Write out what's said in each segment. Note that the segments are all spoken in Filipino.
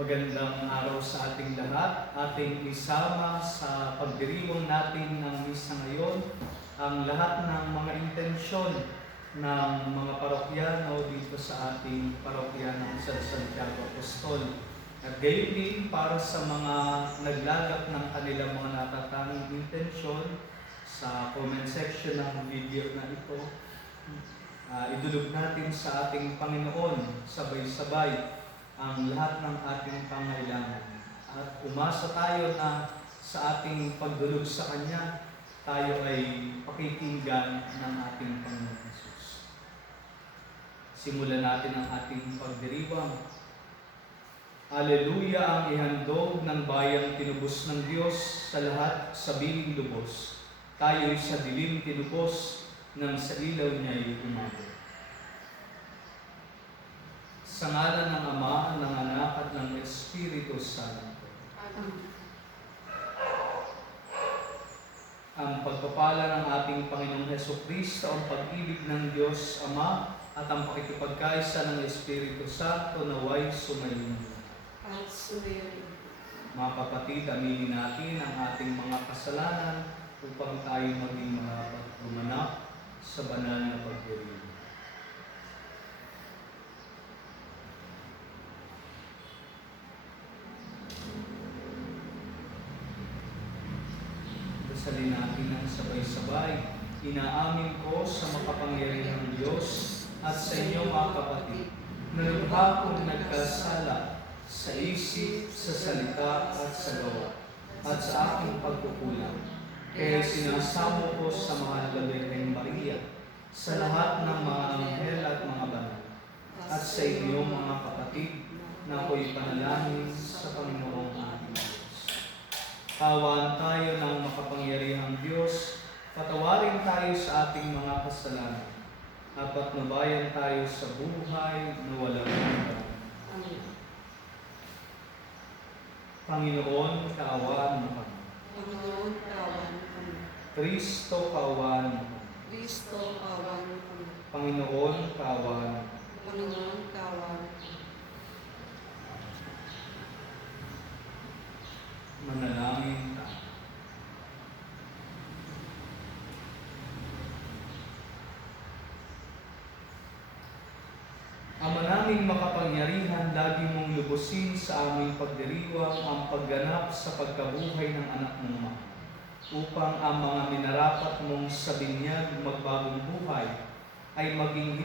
Magandang araw sa ating lahat. Ating isama sa pagdiriwang natin ng misa ngayon ang lahat ng mga intensyon ng mga parokyano dito sa ating parokya ng San Santiago Apostol. At gayon din para sa mga naglagak ng kanilang mga natatanging intensyon sa comment section ng video na ito. Idulog natin sa ating Panginoon sabay-sabay ang lahat ng ating pangailangan. At umasa tayo na sa ating pagdulog sa Kanya, tayo ay pakikinggan ng ating Panginoon Jesus. Simulan natin ang ating pagdiriwang. Aleluya ang ihandog ng bayang tinubos ng Diyos sa lahat sa biling lubos. Tayo'y sa dilim tinubos nang sa ilaw niya'y umabot. Sa ngalan ng Ama, ng Anak, at ng Espiritu Santo. Amen. Ang pagpapala ng ating Panginoong Hesukristo, ang pag-ibig ng Diyos Ama, at ang pakikipagkaisa ng Espiritu Santo naway sumayin. At sumayin. Mga kapatid, aminin natin ang ating mga kasalanan upang tayo maging mapagpumanak sa banal na pagdiriwang. Dasalin natin ang sabay-sabay. Inaamin ko sa makapangyarihang Diyos at sa inyo mga kapatid, na lubha kong nagkasala sa isip, sa salita at sa gawa, at sa aking pagkukulang. Kaya sinasamo ko sa mahal na Birheng Maria, sa lahat ng mga anghel at mga banal, at sa inyo mga kapatid, na ako'y panalangin sa Panginoong ating Diyos. Tawaan tayo ng makapangyarihang Diyos, patawarin tayo sa ating mga kasalanan, at patnubayan tayo sa buhay na walang hanggan. Amen. Panginoon, kaawaan mo kami. Panginoon, kaawaan mo kami. Kristo, kaawaan mo kami. Kristo, kaawaan mo kami. Panginoon, kaawaan mo. Panginoon, kaawaan mo kami. Manalangin tayo. Ama naming makapangyarihan, lagi mong lubusin sa aming pagdiriwang ang pagganap sa pagkabuhay ng anak mong mahal, upang ang mga minarapat mong sa binyag magbagong buhay ay maging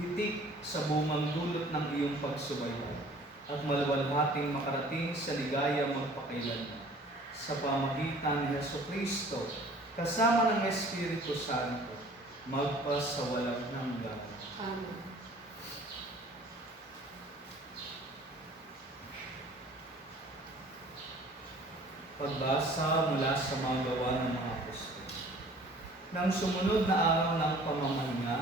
hitik sa bungang dulot ng iyong pagsubaybay at maluwalhating makarating sa ligaya magpakailanman. Sa pamagitan ni Jesucristo, kasama ng Espiritu Santo, magpa sa walang hanggan. Amen. Pagbasa mula sa mga gawa ng mga apostol. Nang sumunod na araw ng pamamahinga,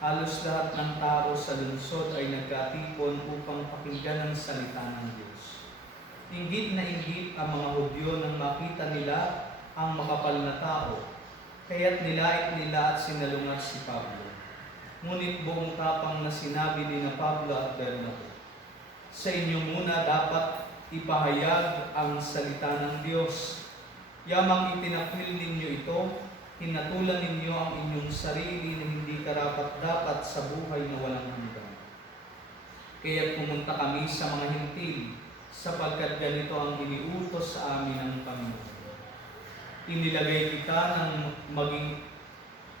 halos lahat ng tao sa lungsod ay nagkatipon upang pakinggan ang salita ng Diyos. Inggit na inggit ang mga Hudyo nang makita nila ang makapal na tao, kaya't nilait nila at sinalungat si Pablo. Ngunit buong tapang na sinabi ni na Pablo at Bernabe, sa inyo muna dapat ipahayag ang salita ng Diyos. Yamang itinakwil ninyo ito, hinatulan ninyo ang inyong sarili na hindi karapat-dapat sa buhay na walang hanggan. Kaya't pumunta kami sa mga hintil, sapagkat ganito ang iniutos sa amin ng Panginoon. Inilagay kita ng maging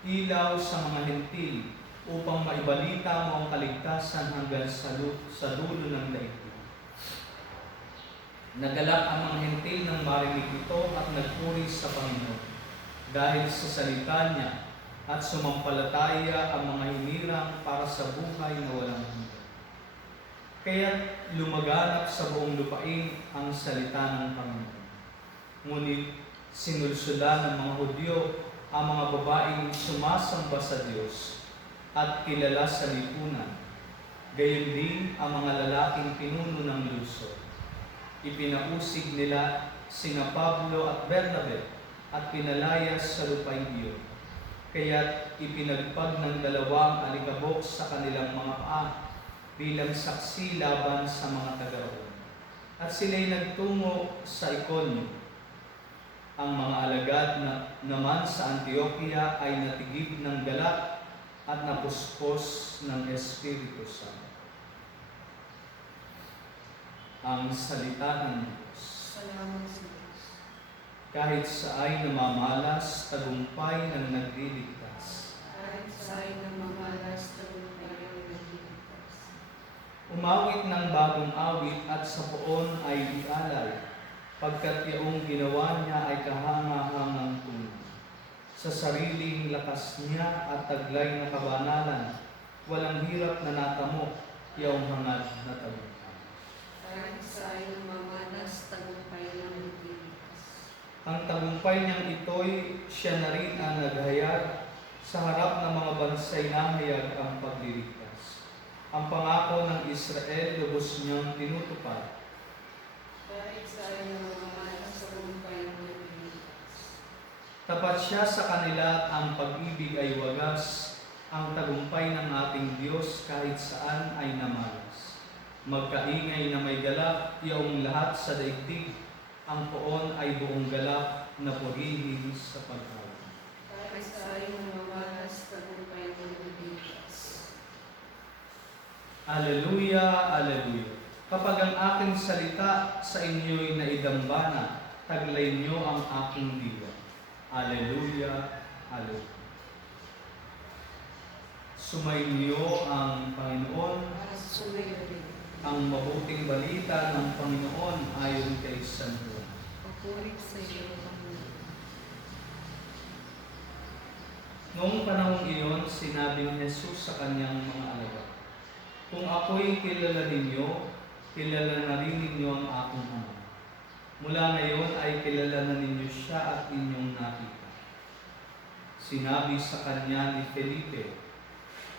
ilaw sa mga hintil, upang maibalita mo ang kaligtasan hanggang sa dulo ng daigdig. Nagalak ang mga hintil nang marinig ito at nagpuri sa Panginoon dahil sa salita niya, at sumampalataya ang mga hinirang para sa buhay na walang hanggan. Kaya't lumaganap sa buong lupain ang salita ng Panginoon. Ngunit sinulsulan ng mga Hudyo ang mga babaeng sumasamba sa Diyos at kilala sa lipunan, gayon din ang mga lalaking pinuno ng lungsod. Ipinausig nila sina Pablo at Bernabe at pinalayas sa lupain iyon. Kaya't ipinagpag ng dalawang alikabok sa kanilang mga paa bilang saksi laban sa mga taga-roon. at sila'y nagtungo sa Iconio. Ang mga alagad naman sa Antioquia ay natigib ng galak at napuspos ng Espiritu Santo. Ang salita ng Diyos. Salamat sa Diyos. Kahit sa ay namamalas, tagumpay ng nagliligtas. Kahit sa ay namamalas, tagumpay ang nagligtas. Umawit ng bagong awit at sa poon ay ialay, pagkat yaong ginawa niya ay kahangahangang tunay. Sa sariling lakas niya at taglay na kabanalan, walang hirap na natamo, yaong hangad na tagumpay. Kahit sa ay namamalas, tagumpay ang nagligtas. Ang tagumpay niyang ito'y siya na rin ang naghayag, sa harap ng mga bansay nahayag ang pagliligtas. Ang pangako ng Israel, lubos niyang tinutupad. Kahit sa ay namamalas, tagumpay ang nagligtas. Tapat siya sa kanila at ang pag-ibig ay wagas, ang tagumpay ng ating Diyos kahit saan ay namalas. Magkaingay na may galak, iyong lahat sa daigdig, ang poon ay buong galak na purihin sa pagkawa. Kahit sa ay namamalas, tagumpay ang nagligtas. Alleluia, Alleluia. Kapag ang aking salita sa inyo'y naidambana, taglay niyo ang aking diwa. Alleluia, Alleluia. Sumainyo ang Panginoon, Sumayin. ang mabuting balita ng Panginoon ayon kay San Juan. Papuri sa iyo, Panginoon. Noong panahong iyon, sinabi ni Jesus sa kanyang mga alagad, kung ako'y kilala ninyo, kilala na rin ninyo ang aking Ama. Mula ngayon ay kilala na ninyo siya at inyong nakita. Sinabi sa kanya ni Felipe,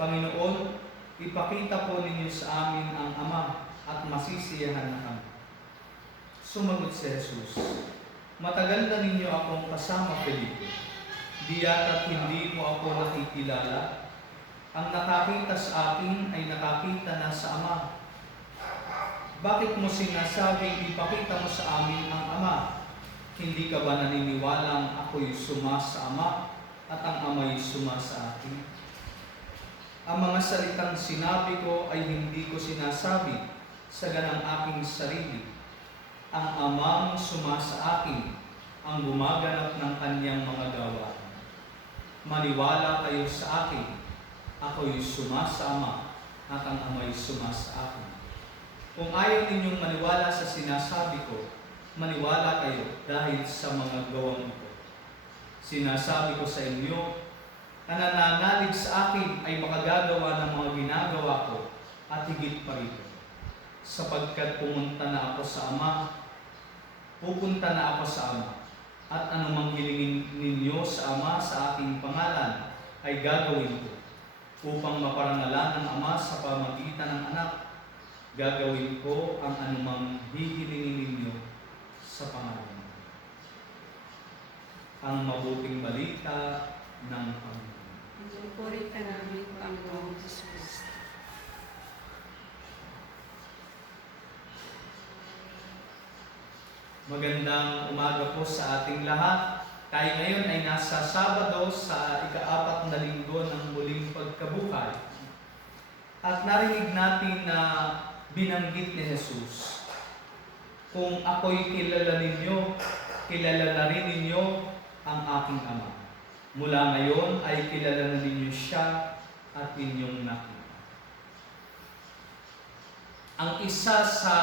Panginoon, ipakita po ninyo sa amin ang Ama at masisiyahan na kami. Sumagot si Jesus, matagal na ninyo akong kasama, Felipe. Di yata't hindi mo ako nakikilala. Ang nakakita sa akin ay nakakita na sa Ama. Bakit mo sinasabing ipakita mo sa amin ang Ama? Hindi ka ba naniniwalang ako'y suma sa Ama at ang Ama'y suma sa akin? Ang mga salitang sinabi ko ay hindi ko sinasabi sa ganang aking sarili. Ang Amang suma sa akin ang gumaganap ng kanyang mga gawain. Maniwala kayo sa akin, ako'y suma sa Ama at ang Ama'y suma sa akin. Kung ayaw ninyong maniwala sa sinasabi ko, maniwala kayo dahil sa mga gawang ito. Sinasabi ko sa inyo, na nananalig sa akin ay makagagawa ng mga ginagawa ko at higit pa rito. Sapagkat pumunta na ako sa Ama, pupunta na ako sa Ama, at anumang hilingin ninyo sa Ama sa aking pangalan ay gagawin ko, upang maparangalan ng Ama sa pamagitan ng Anak. Gagawin ko ang anumang hihilingin ninyo sa pangalan. Ang mabuting balita ng Panginoon. Pinupuri ka namin, Panginoong Jesus. Magandang umaga po sa ating lahat. Tayo ngayon ay nasa Sabado sa ika-4 na linggo ng muling pagkabuhay. At narinig natin na binanggit ni Jesus, kung ako'y kilala ninyo, kilala na rin ninyo ang aking Ama. Mula ngayon ay kilala na ninyo siya at inyong nakita. Ang isa sa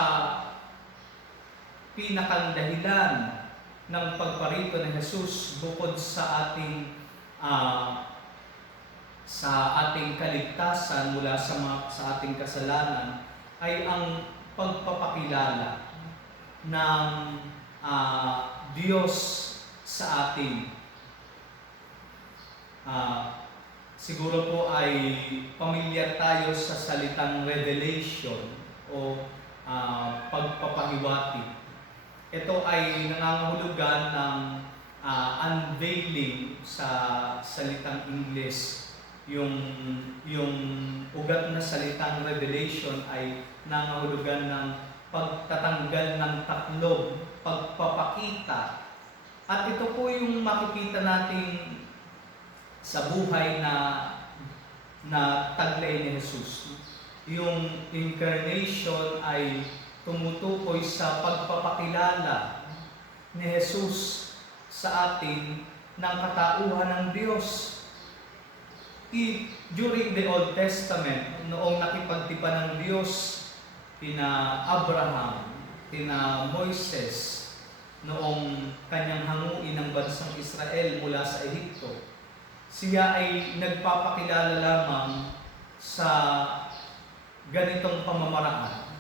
pinakang dahilan ng pagparito ni Jesus bukod sa ating kaligtasan mula sa ating kasalanan ay ang pagpapakilala ng Diyos sa atin. Siguro po ay pamilyar tayo sa salitang revelation o pagpapahiwatig. Ito ay nangangahulugan ng unveiling sa salitang Ingles. Yung ugat na salitang revelation ay nangangahulugan ng pagtatanggal ng taklob, pagpapakita. At ito po yung makikita natin sa buhay na taglay ni Jesus. Yung incarnation ay tumutukoy sa pagpapakilala ni Jesus sa atin ng katauhan ng Diyos. During the Old Testament, noong nakipagtipan ng Diyos kina Abraham, kina Moises, noong kanyang hanguin ng bansang Israel mula sa Ehipto, siya ay nagpapakilala lamang sa ganitong pamamaraan.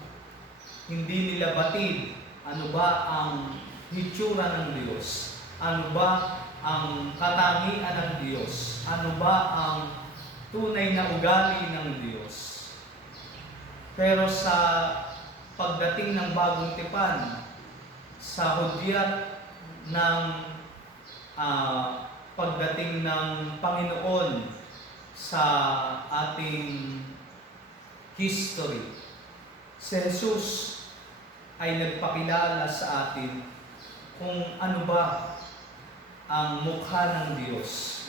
Hindi nila batid ano ba ang hitsura ng Diyos, ano ba ang katangian ng Diyos, ano ba ang tunay na ugali ng Diyos. Pero sa pagdating ng bagong tipan, sa hudyat ng pagdating ng Panginoon sa ating history, si Jesus ay nagpakilala sa atin kung ano ba ang mukha ng Diyos.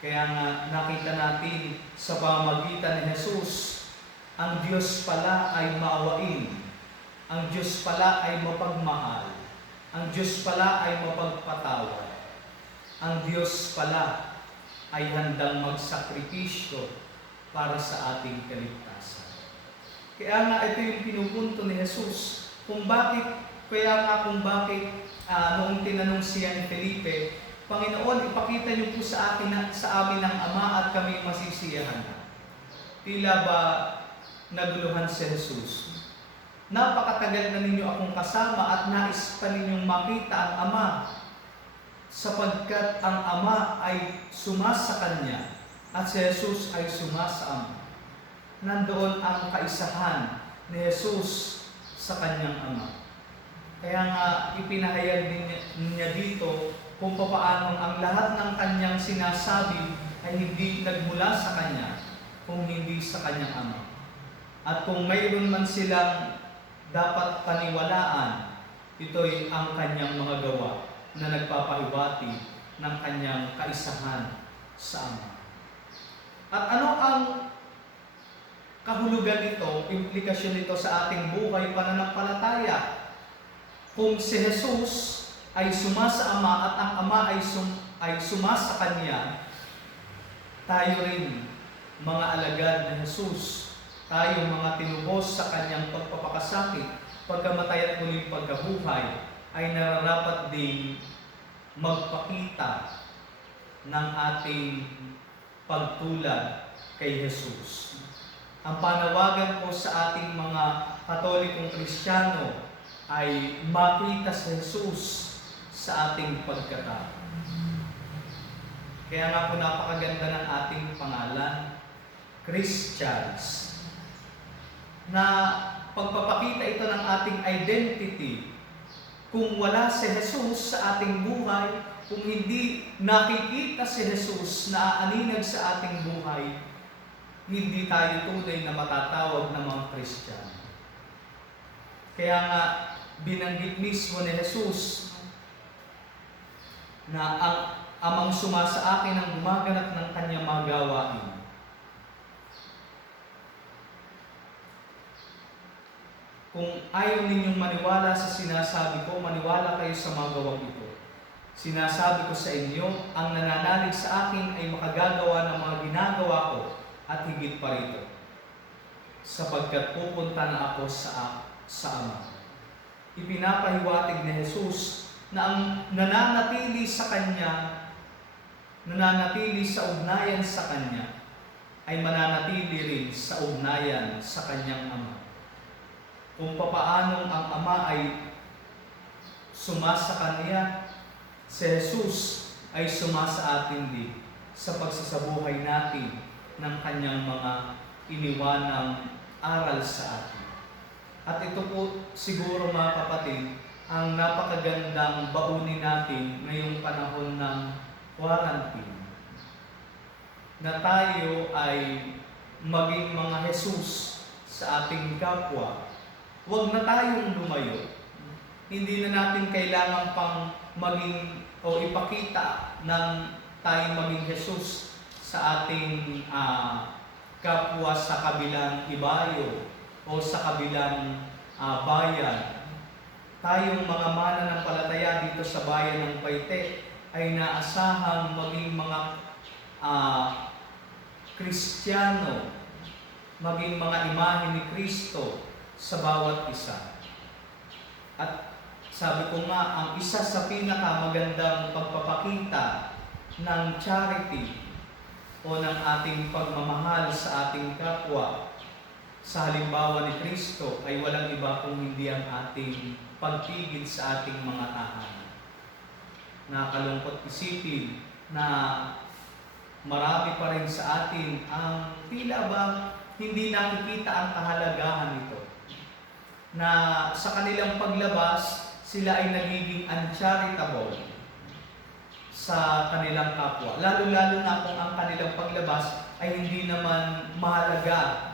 Kaya nga nakita natin sa pamamagitan ni Jesus, ang Diyos pala ay maawain, ang Diyos pala ay mapagmahal, ang Diyos pala ay mapagpatawad, ang Diyos pala ay handang magsakripisyo para sa ating kaligtasan. Kaya nga ito yung pinupunto ni Jesus kung bakit noong tinanong siya ni Felipe, Panginoon, ipakita niyo po sa amin ang Ama at kami masisiyahan. Tila ba naguluhan si Jesus? Napakatagal na ninyo akong kasama at nais pa ninyong makita ang Ama, sapagkat ang Ama ay sumasa Kanya at si Jesus ay sumasa Ama. Nandoon ang kaisahan ni Jesus sa Kanyang Ama. Kaya nga ipinahayag niya dito kung paano ang lahat ng Kanyang sinasabi ay hindi nagmula sa Kanya, kung hindi sa Kanyang Ama. At kung mayroon man silang dapat paniwalaan, ito'y ang Kanyang mga gawa na nagpapahiwati ng Kanyang kaisahan sa Ama. At ano ang kahulugan nito, implikasyon nito sa ating buhay pananampalataya? Kung si Jesus ay sumasa Ama at ang Ama ay sumasa Kanya, tayo rin mga alagad ni Jesus, tayo mga tinubos sa Kanyang pagpapakasakit, pagkamatay at muling pagkabuhay, ay nararapat din magpakita ng ating pagtulad kay Jesus. Ang panawagan po sa ating mga Katolikong Kristiyano ay makita si Jesus sa ating pagkatao. Kaya nga po napakaganda ng ating pangalan, Christians, na pagpapakita ito ng ating identity. Kung wala si Jesus sa ating buhay, kung hindi nakikita si Jesus na aaninag sa ating buhay, hindi tayo tunay na matatawag na mga Kristiyano. Kaya nga, binanggit mismo ni Jesus na ang Amang sumasa akin ang gumaganap ng Kanyang mga gawain. Kung ayaw ninyong maniwala sa sinasabi ko, maniwala kayo sa mga gawang ito. Sinasabi ko sa inyo, ang nananalig sa akin ay makagagawa ng mga ginagawa ko at higit pa rito, sapagkat pupunta na ako sa Ama. Ipinapahiwatig ni Jesus na ang nananatili sa Kanya, nananatili sa ugnayan sa Kanya, ay mananatili rin sa ugnayan sa Kanyang Ama. Kung papaanong ang Ama ay sumasa Kanya, si Jesus ay sumasa atin din sa pagsasabuhay natin ng Kanyang mga iniwanang aral sa atin. At ito po siguro mga kapatid, ang napakagandang baunin natin ngayong panahon ng quarantine. Na tayo ay maging mga Jesus sa ating kapwa, Huwag na tayong lumayo. Hindi na natin kailangan pang maging o ipakita ng tayong maging Jesus sa ating kapwa sa kabilang ibayo o sa kabilang bayan. Tayong mga mananampalataya dito sa bayan ng Paite ay naasahang maging mga Kristiyano, maging mga imahe ni Kristo sa bawat isa. At sabi ko nga, ang isa sa pinakamagandang pagpapakita ng charity o ng ating pagmamahal sa ating kapwa sa halimbawa ni Kristo ay walang iba kung hindi ang ating pagpigil sa ating mga tahanan. Nakakalungkot isipin na marami pa rin sa atin ang tila ba hindi nakikita ang kahalagahan nito. Na sa kanilang paglabas, sila ay nagiging uncharitable sa kanilang kapwa. Lalo-lalo na kung ang kanilang paglabas ay hindi naman mahalaga,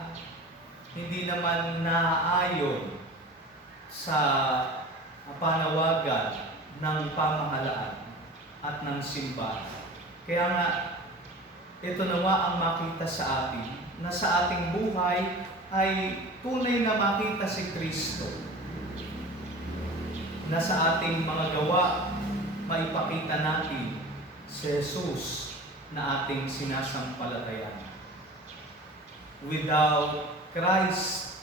hindi naman naaayon sa panawagan ng pamahalaan at ng simbahan. Kaya nga, ito nawa ang makita sa atin, na sa ating buhay ay tunay na makita si Kristo, na sa ating mga gawa maipakita natin si Jesus na ating sinasampalatayan. Without Christ,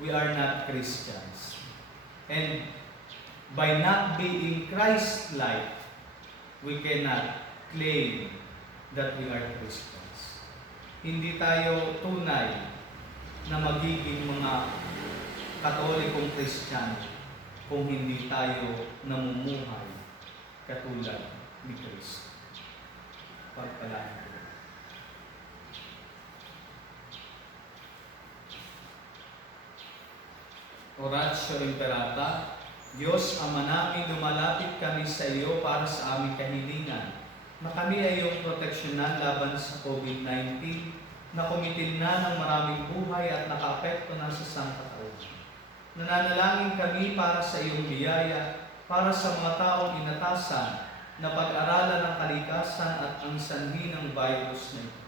we are not Christians. And by not being Christ-like, we cannot claim that we are Christians. Hindi tayo tunay na magiging mga Katolikong Kristiyano kung hindi tayo namumuhay katulad ni Kristo. Pagpalain ko. Oratio Imperata. Diyos, Ama namin, lumalapit kami sa iyo para sa aming kahilingan, na kami ay iyong proteksyonan laban sa COVID-19, na kumitil na ng maraming buhay at nakaapekto na sa sangkatauhan. Nananalangin kami para sa iyong biyaya, para sa mga taong inatasan na pag-aralan ng kalikasan at ang sanhi ng virus na ito.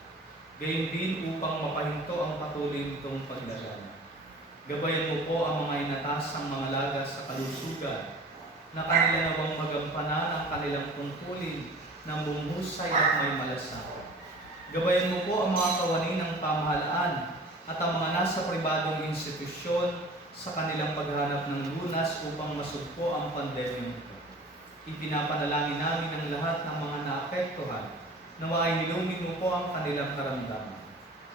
Gayon din upang mapahinto ang patuloy nitong paglaganap. Gabayan mo po ang mga inatasang mga laga sa kalusugan, na kanila nawang magampanan ang kanilang tungkulin ng bumuhusay at may malasakit. Gabayan mo po ang mga kawani ng pamahalaan at ang mga nasa pribadong institusyon sa kanilang paghanap ng lunas upang masugpo ang pandemya nito. Ipinapanalangin namin ang lahat ng mga naapektuhan, nawa ay hilumin mo po ang kanilang karamdaman.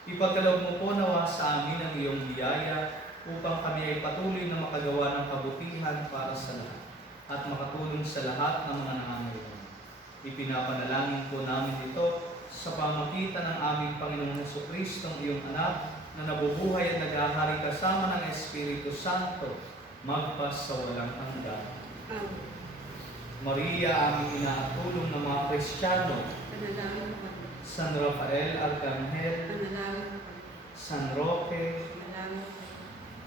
Ipagkaloob mo po nawa sa amin ang iyong biyaya upang kami ay patuloy na makagawa ng kabutihan para sa lahat at makatulong sa lahat ng mga nangangailangan. Ipinapanalangin po namin ito sa pamagitan ng aming Panginoong Jesucristo, ang iyong anak, na nabubuhay at naghahari kasama ng Espiritu Santo, magpas sa walang hanggan. Amen. Maria, aming inaatulong ng mga Kristiyano, Panalangin po. San Rafael Arcangel, Panalangin po. San Roque, Panalangin po.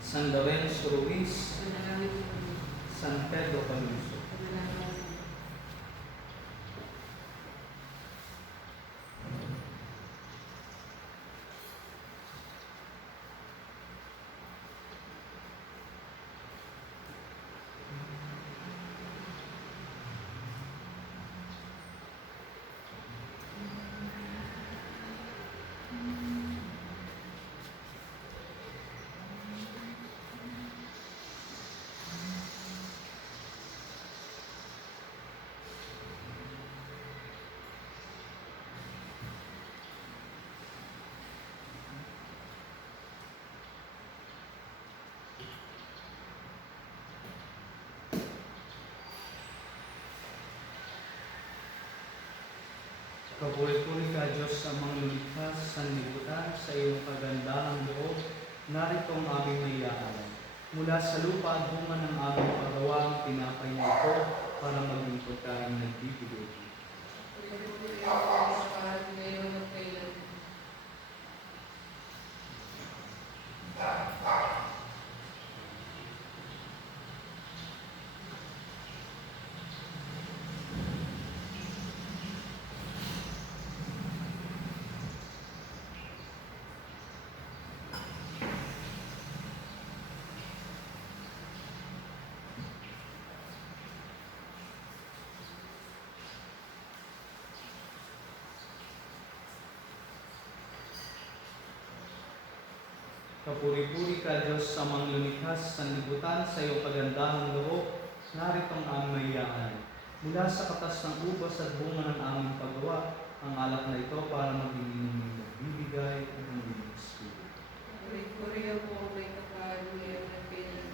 San Lorenzo Ruiz, Panalangin po. San Pedro Caluso. Panalangin po. Kapuri-puri ka, Diyos, sa mga lulikha sa sanlibutan, sa iyong kagandahang loob, narito ang aming mayayari. Mula sa lupa at bunga ng aming paggawa, pinapay niyo ito para maging pagkain ng bibigay. Pagkakulit ako sa parang ngayon at kailan. Kapuri-puri ka, Diyos, sa mga lumikhas sa libutan, sa iyong kagandahang loob, narito ang aming mayaan. Mula sa katas ng ubas at bunga ng aming paggawa, ang alak na ito para maging inumin ng bibigay ng iyong Espiritu. Puri-puri ako may kapal, ngayon at kailan.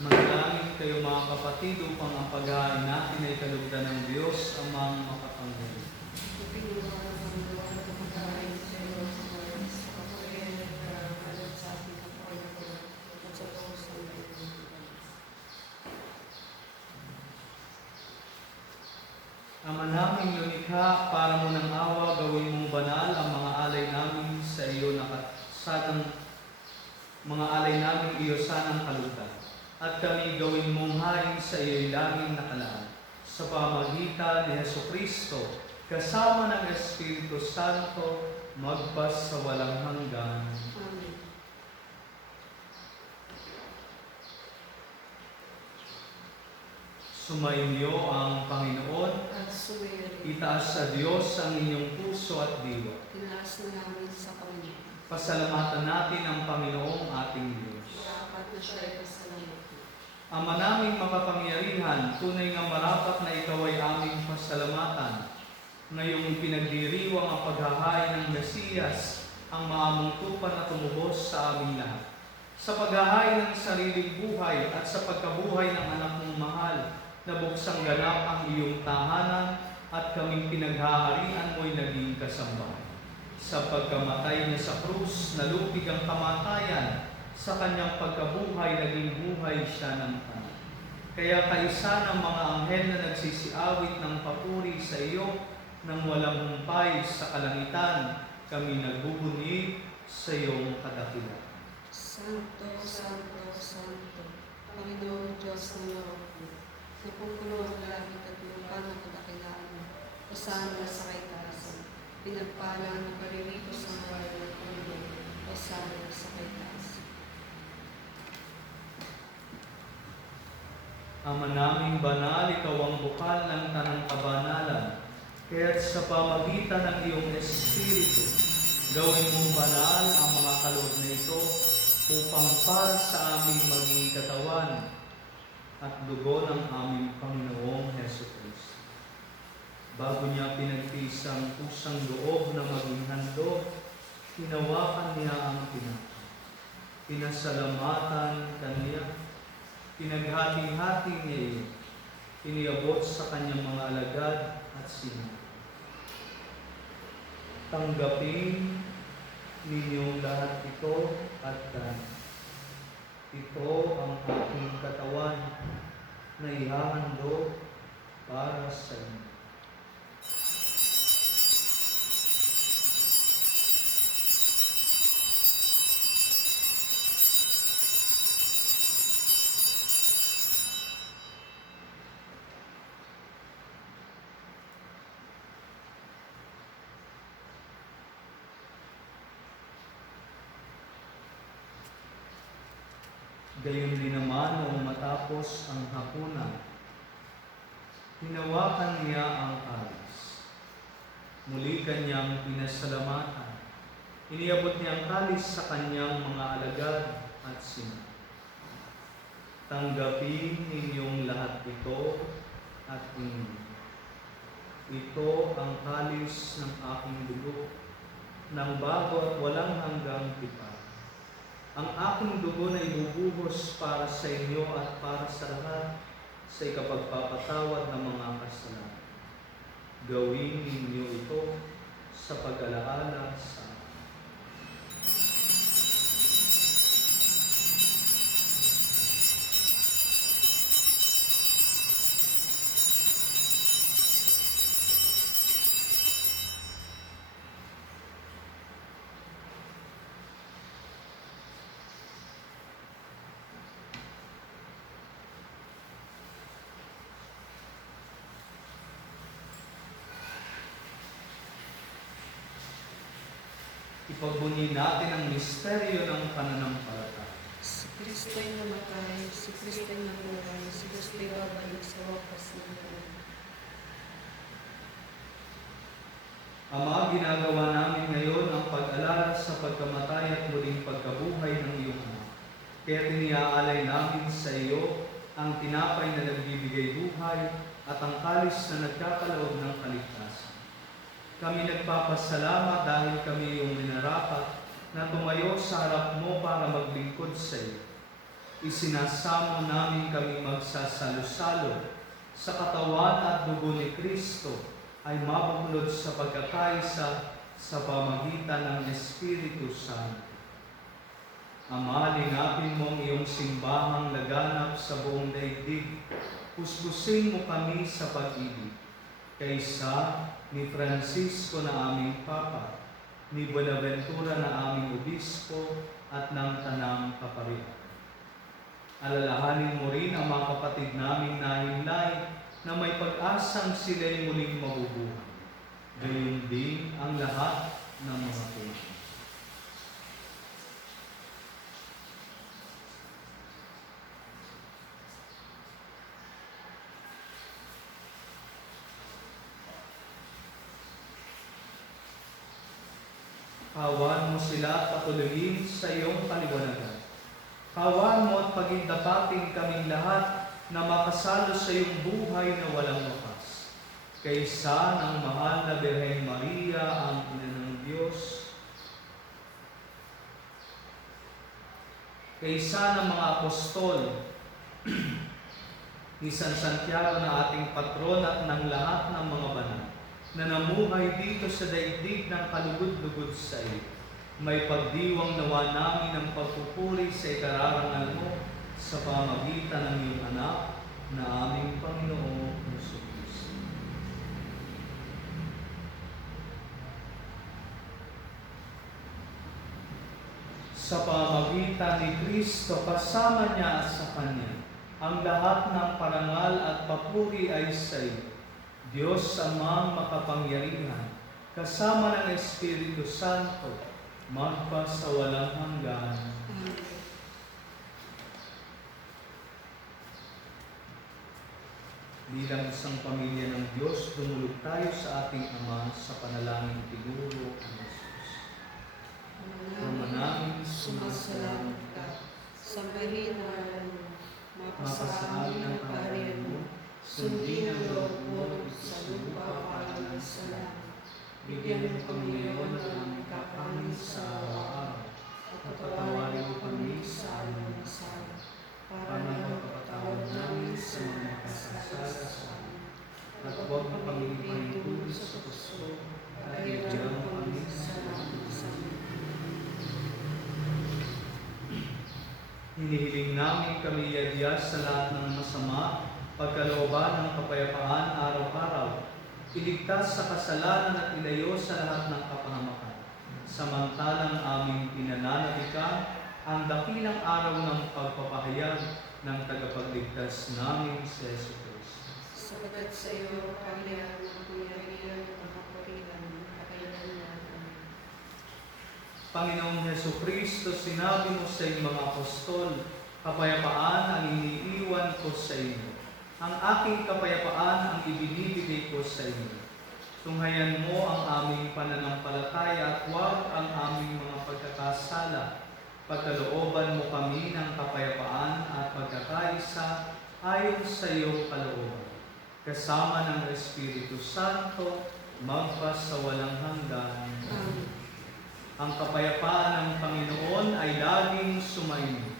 Manalangin kayo mga kapatid upang ang paghahain natin ay kalugdan ng Diyos amang makapangyarihan. Ipinuha ng Panginoon at pagkain sa iyo sa mga sa kapurihan at karangalan sa ating kapakanan at sa Diyos ang mayroon. Ama naming lumikha, para mo ng awa, gawin mong banal ang mga alay namin sa iyo nakasanang mga alay namin iyo sanang kalugdan. At kami gawin mong hain sa iyo'y langing nakalaan. Sa pamagitan ni Jesucristo, kasama ng Espiritu Santo, magpas sa walang hanggan. Amen. Sumainyo ang Panginoon. At sumayin, Itaas sa Diyos ang inyong puso at diwa. tinaas na namin sa Panginoon. Pasalamatan natin ang Panginoong ating Diyos. Dapat na siya ay pasalamat. Ama naming makapangyarihan, tunay nga marapat na ikaw ay aming pasalamatan. Ngayong pinagdiriwang ang paghahain ng Mesiyas, ang maamong tupan na tumubos sa aming lahat. Sa paghahain ng sariling buhay at sa pagkabuhay ng anak mong mahal, na buksang ganap ang iyong tahanan at kaming pinaghaharian mo'y naging kasambahay. Sa pagkamatay niya sa krus, nalupig ang kamatayan. Sa kanyang pagkabuhay, naging buhay siya ng tanan. Kaya kaisa ng mga anghel na nagsisiawit ng papuri sa iyo, nang walang humpay sa kalangitan, kami nagbubunyi sa iyong kadakilaan. Santo, Santo, Santo, Panginoon Diyos ng Lord, napupuno ang langit at lupa ng kadakilaan mo. Hosana sa kaitaasan, pinagpala ang nakariripo sa ngalan ng Panginoon. Hosana sa kaitaasan. Ama naming banal, ikaw ang bukal ng tanang kabanalan. Kaya't sa pamagitan ng iyong Espiritu, gawin mong banal ang mga kaloob na ito upang para sa aming maging katawan at dugo ng aming Panginoong Jesucristo. Bago niya pinagtiis ang pusang loob na maging handog, hinawakan niya ang tinapay. Pinasalamatan kaniya, pinaghati-hati niya iyon, iniabot sa kanyang mga alagad at sinabi, tanggapin ninyong lahat ito at kanin. Ito ang aking katawan na ihahandog para sa inyo. Gayon din naman noong matapos ang hapunan, hinawakan niya ang kalis. Muli kanyang pinasalamatan. Iniabot niya ang kalis sa kanyang mga alagad at sinabi, tanggapin ninyong lahat ito at inumin. Ito ang kalis ng aking dugo, ng bago at walang hanggang tipan. Ang aking dugo na ibubuhos para sa inyo at para sa lahat sa ikapagpapatawad ng mga kasalanan. Gawin ninyo ito sa pag-alaala sa akin. Pagbunyi natin ang misteryo ng pananampalataya. Si Kristo'y namatay, si Kristo'y nabuhay, si Kristo'y babalik sa wakas ng buhay. Ama, ginagawa namin ngayon ang pag-alala sa pagkamatay at muling pagkabuhay ng iyong anak. Kaya tiniaalay namin sa iyo ang tinapay na nagbibigay buhay at ang kalis na nagkakaloob ng kaligtasan. Kami nagpapasalamat dahil kami iyong minarapat na tumayo sa harap mo para maglingkod sa iyo. Isinasamo namin kami magsasalo-salo sa katawan at dugo ni Kristo ay mabuklod sa pagkakaisa sa pamagitan ng Espiritu Santo. Ama, lingapin mo ang iyong simbahang laganap sa buong daigdig. Puspusin mo kami sa pag-ibig. Kaysa ni Francisco na aming Papa, ni Buenaventura na aming Obispo, at ng Tanang Kaparian. Alalahanin mo rin ang mga kapatid naming nahimlay na may pag-asang sila'y muling mabubuhay. Gayon din ang lahat ng mga tuwa. Kawan mo sila at patuloyin sa iyong kaliwanagan. Kawan mo at pagindapating kaming lahat na makasalo sa iyong buhay na walang wakas. Kaysa ng mahal na Birhen Maria, ang Ina ng Diyos, kaysa ng mga apostol, ni San Santiago na ating patron at ng lahat ng mga banal, na namuhay dito sa daigdig ng kalugod-lugod sa iyo. May pagdiwang nawa namin ang pagpupuri sa ikararangal mo sa pamagitan ng iyong anak na aming Panginoong Jesucristo. Sa pamagitan ni Kristo, kasama niya at sa Kanya, ang lahat ng parangal at papuri ay sa iyo, Diyos Amang makapangyarihan, kasama ng Espiritu Santo, magpa sa walang hanggan. Bilang isang pamilya ng Diyos, dumulog tayo sa ating Ama sa panalangin tinuro ang Jesus. Ama namin, sumasalamat ka, sambahin ang ngalan mo, mapasaali ng kaharian mo, sundin ang loob mo sa lupa para sa langit. Bigyan mo kami ngayon ng aming kakanin sa araw-araw, at patawarin mo kami sa aming mga sala, para magpapatawad namin sa mga nakasasala sa amin. At huwag mo kami ipahintulot sa puso, at ibigyan mo kami sa aming sama. Hinihiling namin kami yadya sa lahat ng masama, pagkalooban ng kapayapaan araw-araw, iligtas sa kasalanan at ilayo sa lahat ng kapahamakan. Samantalang aming pinananabikan ang dakilang araw ng pagpapahayag ng tagapagligtas namin si Yesu Cristo. Sapagat sa iyo, kaharian ng pangyarihan at ang kapurihan, kakailanman. Panginoong Yesu Cristo, sinabi mo sa iyong mga apostol, kapayapaan ang iniiwan ko sa inyo. Ang aking kapayapaan ang ibinibigay ko sa inyo. Tunghayan mo ang aming pananampalataya at huwag ang aming mga pagkakasala. Pagkalooban mo kami ng kapayapaan at pagkakaisa ayon sa iyong kalooban. Kasama ng Espiritu Santo, magpa sa walang hanggan. Amen. Ang kapayapaan ng Panginoon ay laging sumainyo.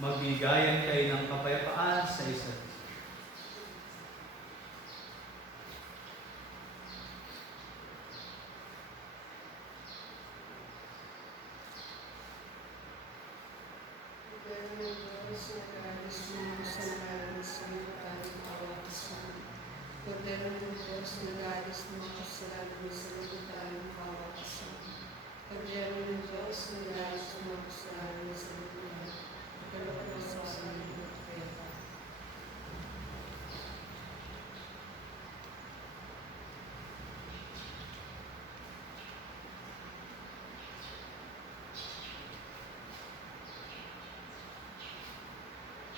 Magbigayan kayo ng kapayapaan sa isa't isa. Kordero ng Diyos na galis ng mga kasalanan sa lubutan ng kawasan. Kordero ng Diyos na galis ng mga kasalanan sa lubutan, pagkalooban sa amin ng kapayapaan.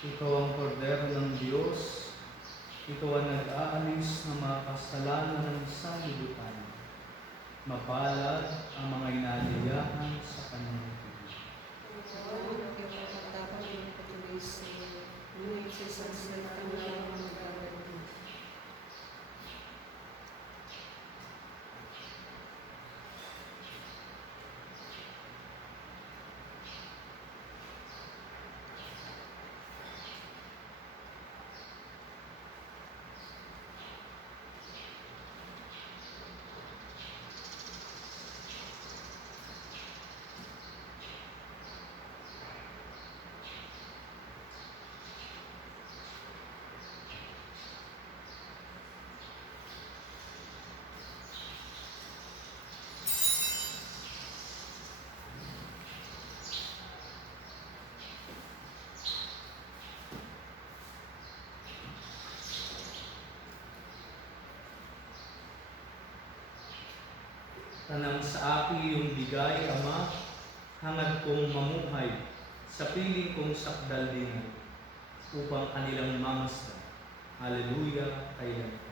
Ikaw ang kordero ng Diyos. Ikaw ang nag-aalis ng mga kasalanan ng sanlibutan. Mapalad ang mga inaliyahan sa kanyang pili. Ang ikaw dapat yung patuloy sa iyo. Ngunit sa isang salita mo lang ang magagaling. Tanang sa akin yung bigay, Ama, hangad kong mamuhay sa piling kong sakdal din upang kanilang mamasdan. Hallelujah, kailan ko.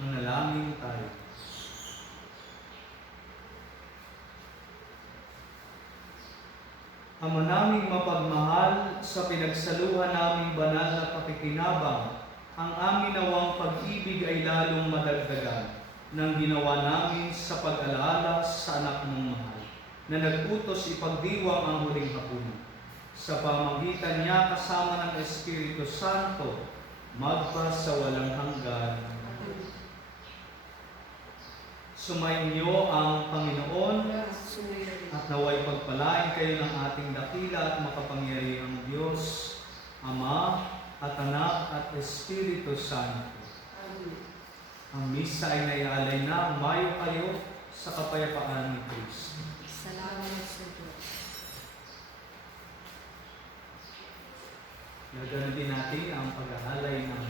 Manalangin tayo. Ama naming mapagmahal, sa pinagsaluhan naming banal na pakikinabang, ang amin nawang pag-ibig ay lalong madagdagan ng ginawa namin sa pag-alaala sa anak mong mahal, na nag-utos ipagdiwang ang huling hapunan. Sa pamagitan niya kasama ng Espiritu Santo, magpa sa walang hanggan. Sumainyo ang Panginoon at naway pagpalain kayo ng ating dakila at makapangyarihang Diyos, Ama at Anak at Espiritu Santo. Ang misa ay naialay na, umayo kayo sa kapayapaan ni Kristo. Salamat sa Diyos. Gagamitin natin ang pag-aalay ng